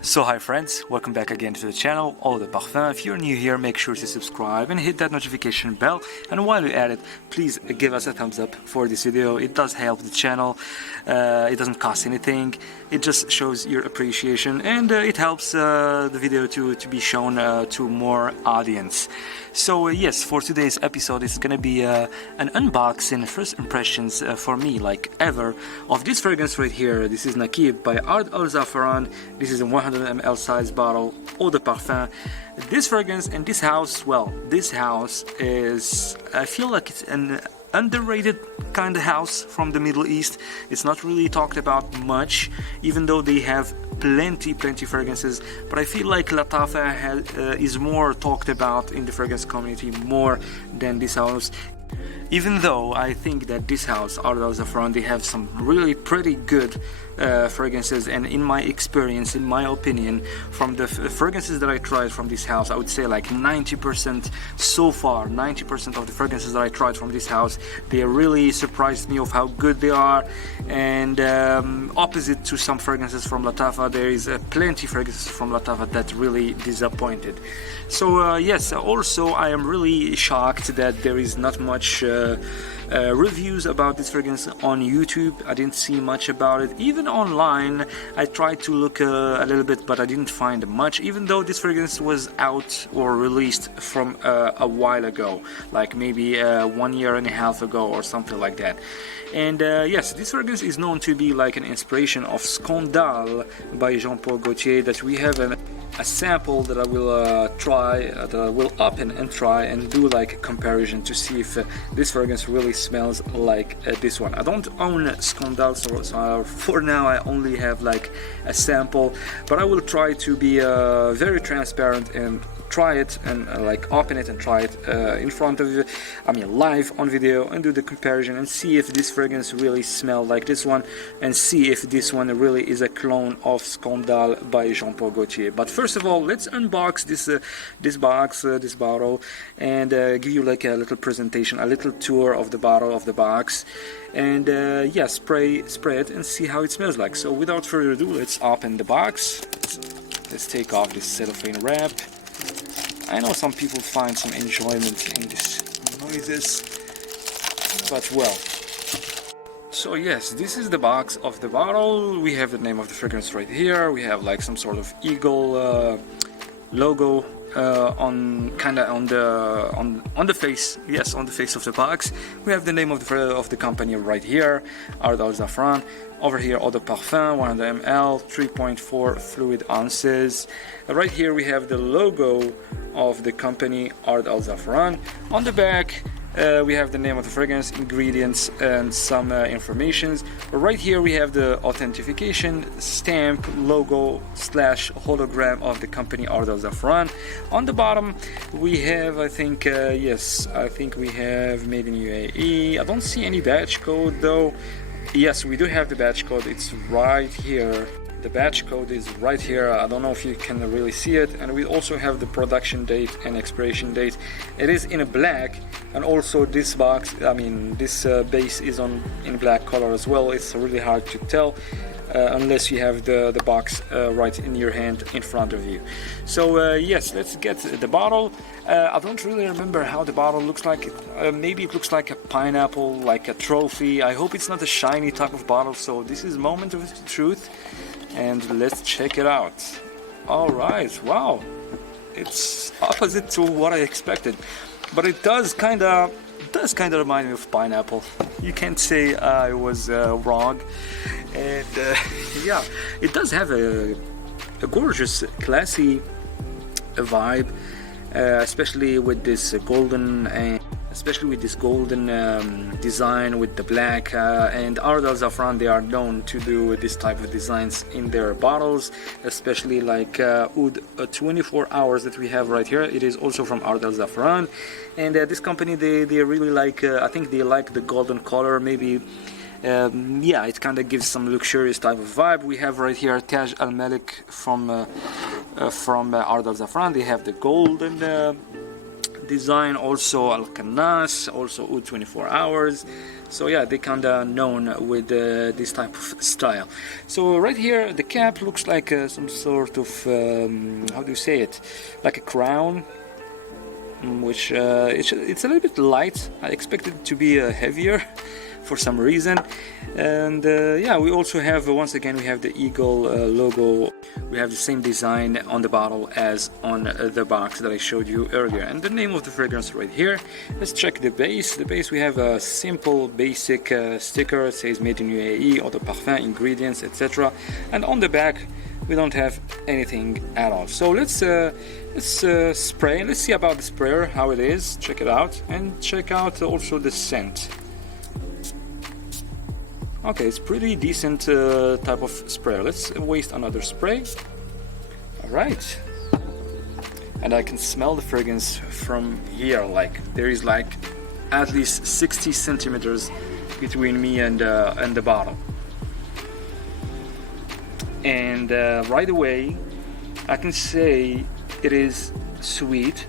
So hi friends, welcome back again to the channel Ard Al Parfum. If you're new here, make sure to subscribe and hit that notification bell, and while you're at it, please give us a thumbs up for this video. It does help the channel, it doesn't cost anything, it just shows your appreciation, and it helps the video to be shown to more audience. So yes, for today's episode it's gonna be an unboxing, first impressions for me like ever of this fragrance right here. This is Naqeeb by Ard Al Zaafaran. This is a 100 ml size bottle Eau de Parfum. This fragrance in this house, well, this house is, I feel like it's an underrated kind of house from the Middle East. It's not really talked about much, even though they have plenty fragrances, but I feel like Latafa is more talked about in the fragrance community more than this house. Even though I think that this house, Ard Al Zaafaran, they have some really pretty good fragrances, and in my experience, in my opinion, from the fragrances that I tried from this house, I would say like 90% so far, 90% of the fragrances that I tried from this house, they really surprised me of how good they are. And opposite to some fragrances from Latafa, there is plenty fragrances from Latafa that really disappointed. So yes, also I am really shocked that there is not much reviews about this fragrance on YouTube. I didn't see much about it. Even online I tried to look a little bit, but I didn't find much, even though this fragrance was out or released from a while ago, like maybe 1 year and a half ago or something like that. And yes, this fragrance is known to be like an inspiration of Scandale by Jean-Paul Gaultier, that we have a sample that I will try, that I will open and try and do like a comparison to see if this fragrance really smells like this one. I don't own Scandale, so for now I only have like a sample, but I will try to be very transparent and try it and like open it and try it in front of you, I mean live on video, and do the comparison and see if this fragrance really smells like this one, and see if this one really is a clone of Scandale by Jean-Paul Gaultier. But first of all, let's unbox this box, this bottle, and give you like a little presentation, a little tour of the bottle, of the box, and yeah, spray it and see how it smells like. So without further ado, let's open the box. Let's take off this cellophane wrap. I know some people find some enjoyment in this noises, but well. So yes, this is the box of the bottle. We have the name of the fragrance right here. We have like some sort of eagle logo on the face. Yes, on the face of the box. We have the name of the company right here, Ard Al Zaafaran. Over here, Eau de Parfum, 100 ml, 3.4 fluid ounces. Right here we have the logo of the company Ard Al Zaafaran. On the back we have the name of the fragrance, ingredients, and some informations. Right here we have the authentication stamp, logo / hologram of the company Ard Al Zaafaran. On the bottom we have, I think, yes, I think we have made in UAE. I don't see any batch code though. Yes, we do have the batch code. It's right here. The batch code is right here. I don't know if you can really see it. And we also have the production date and expiration date. It is in a black, and also this box, I mean this base is in black color as well. It's really hard to tell unless you have the box right in your hand in front of you. So yes, let's get the bottle. I don't really remember how the bottle looks like. Maybe it looks like a pineapple, like a trophy. I hope it's not a shiny type of bottle. So this is moment of truth, and let's check it out. All right, wow, it's opposite to what I expected, but it does kind of remind me of pineapple. You can't say I was wrong. And yeah, it does have a gorgeous, classy vibe, especially with this golden design with the black. And Ard Al Zaafaran, they are known to do this type of designs in their bottles, especially like Oud 24 hours that we have right here. It is also from Ard Al Zaafaran, and this company, they really like, I think they like the golden color, maybe. Yeah, it kind of gives some luxurious type of vibe. We have right here Taj Al Malik from Ard Al Zaafaran. They have the golden design, also Al Qannas, also Oud 24 hours. So yeah, they kinda known with this type of style. So right here, the cap looks like some sort of how do you say it? Like a crown, which it's a little bit light. I expected it to be heavier for some reason. And yeah, we also have once again we have the eagle logo. We have the same design on the bottle as on the box that I showed you earlier, and the name of the fragrance right here. Let's check the base. The base, we have a simple basic sticker. It says made in UAE, eau de parfum, ingredients, etc. And on the back we don't have anything at all. So let's spray. Let's see about the sprayer, how it is. Check it out, and check out also the scent. Okay, it's pretty decent type of sprayer. Let's waste another spray. All right, and I can smell the fragrance from here. Like there is like at least 60 centimeters between me and the bottle. And right away, I can say it is sweet,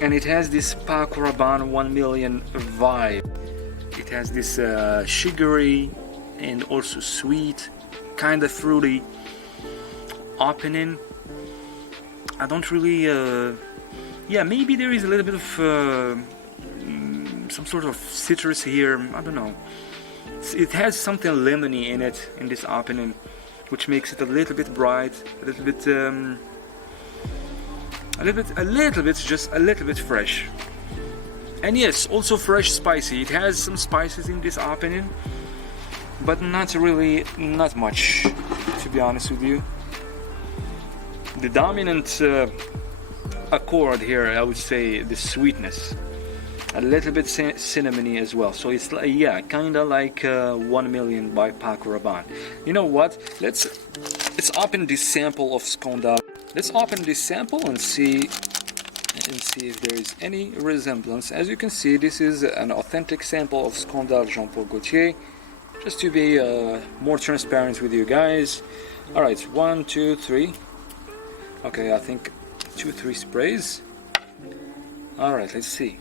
and it has this Pac Rabanne 1 million vibe. It has this sugary and also sweet, kind of fruity opening. I don't really yeah, maybe there is a little bit of some sort of citrus here. I don't know. It has something lemony in it, in this opening, which makes it a little bit bright, a little bit just a little bit fresh. And yes, also fresh spicy. It has some spices in this opening, but not much, to be honest with you. The dominant accord here, I would say, the sweetness, a little bit cinnamony as well. So it's like, yeah, kind of like 1 million by Pac Rabanne. You know what? Let's open this sample of Scandal. Let's open this sample and see if there is any resemblance. As you can see, this is an authentic sample of Scandal Jean Paul Gaultier, just to be more transparent with you guys. All right, 1, 2, 3. Okay, I think 2, 3 sprays. All right, let's see.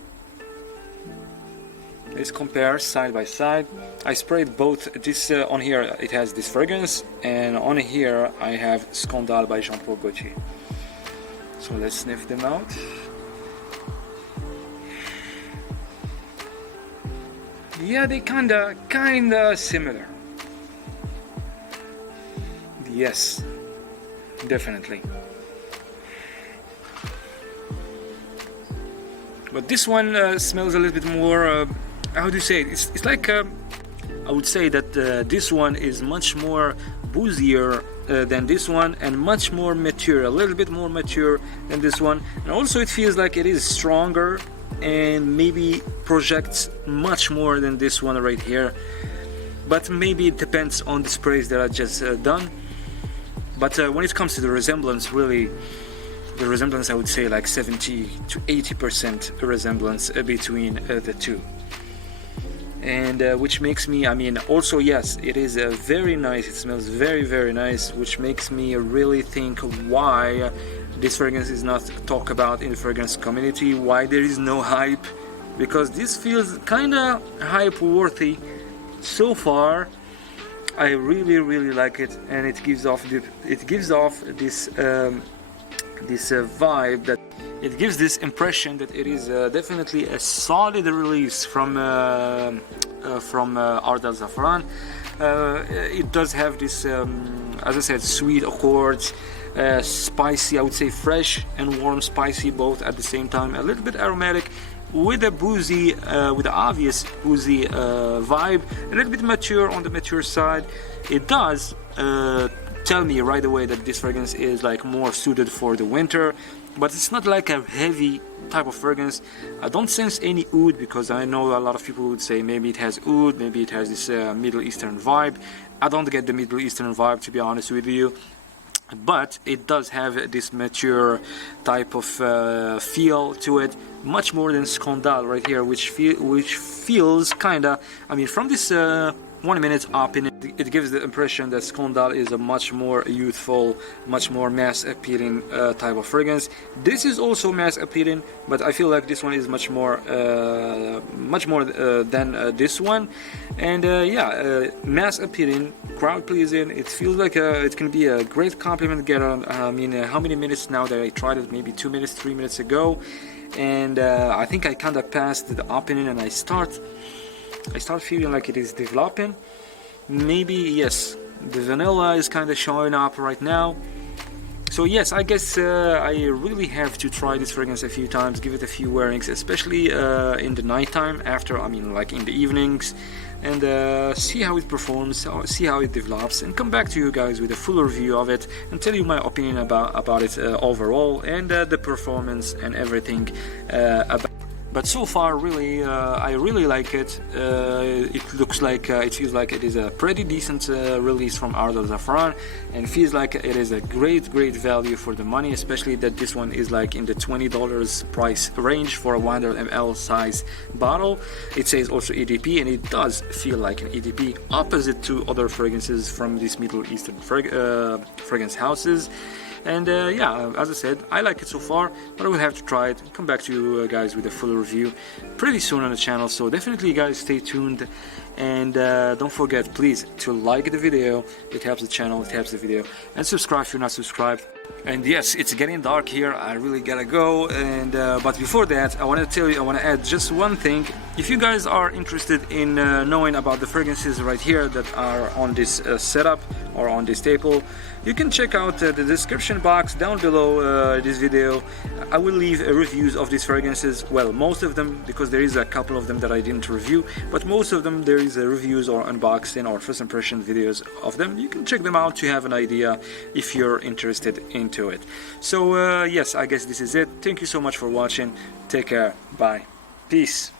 Let's compare side by side. I sprayed both. This on here it has this fragrance, and on here I have Scandal by Jean Paul Gaultier. So let's sniff them out. Yeah, they kinda similar. Yes, definitely. But this one smells a little bit more. How do you say it? It's like I would say that this one is much more boozier than this one, and much more mature, a little bit more mature than this one. And also it feels like it is stronger and maybe projects much more than this one right here. But maybe it depends on the sprays that I just done. But when it comes to the resemblance, really, the resemblance, I would say like 70 to 80% resemblance between the two. And which makes me, I mean, also yes, it is very nice. It smells very, very nice, which makes me really think why this fragrance is not talked about in the fragrance community, why there is no hype, because this feels kind of hype worthy so far. I really, really like it, and it gives off this vibe, that it gives this impression that it is definitely a solid release from Ard Al Zaafaran. It does have this, as I said, sweet accords, spicy, I would say fresh and warm spicy both at the same time, a little bit aromatic with a boozy, with the obvious boozy vibe, a little bit mature on the mature side. It does tell me right away that this fragrance is like more suited for the winter, but it's not like a heavy type of fragrance. I don't sense any oud, because I know a lot of people would say maybe it has oud, maybe it has this Middle Eastern vibe. I don't get the Middle Eastern vibe, to be honest with you, but it does have this mature type of feel to it, much more than Scandal right here, which feels kinda, I mean, from this 1 minute up in it. It gives the impression that Skandal is a much more youthful, much more mass appealing type of fragrance. This is also mass appealing, but I feel like this one is much more than this one. And mass appealing, crowd pleasing. It feels like it can be a great compliment getter. I mean, how many minutes now that I tried it? Maybe 2 minutes, 3 minutes ago, and I think I kind of passed the opening, and I start feeling like it is developing. Maybe yes, the vanilla is kind of showing up right now. So yes, I guess I really have to try this fragrance a few times, give it a few wearings, especially in the nighttime, after, I mean, like in the evenings, and see how it performs, see how it develops, and come back to you guys with a full review of it and tell you my opinion about it overall, and the performance and everything about. But so far, really, I really like it. It looks like, it feels like it is a pretty decent release from Ard Al Zaafaran, and feels like it is a great value for the money, especially that this one is like in the $20 price range for a 100 ml size bottle. It says also EDP, and it does feel like an EDP, opposite to other fragrances from these Middle Eastern fragrance houses. And as I said, I like it so far, but I will have to try it and come back to you guys with a full review pretty soon on the channel. So definitely, guys, stay tuned, and don't forget, please, to like the video. It helps the channel, it helps the video, and subscribe if you're not subscribed. And yes, it's getting dark here. I really gotta go. And but before that, I want to tell you, I want to add just one thing. If you guys are interested in knowing about the fragrances right here that are on this setup or on this table, you can check out the description box down below this video. I will leave reviews of these fragrances. Well, most of them, because there is a couple of them that I didn't review, but most of them there is reviews or unboxing or first impression videos of them. You can check them out to have an idea if you're interested into it. So yes, I guess this is it. Thank you so much for watching. Take care. Bye. Peace.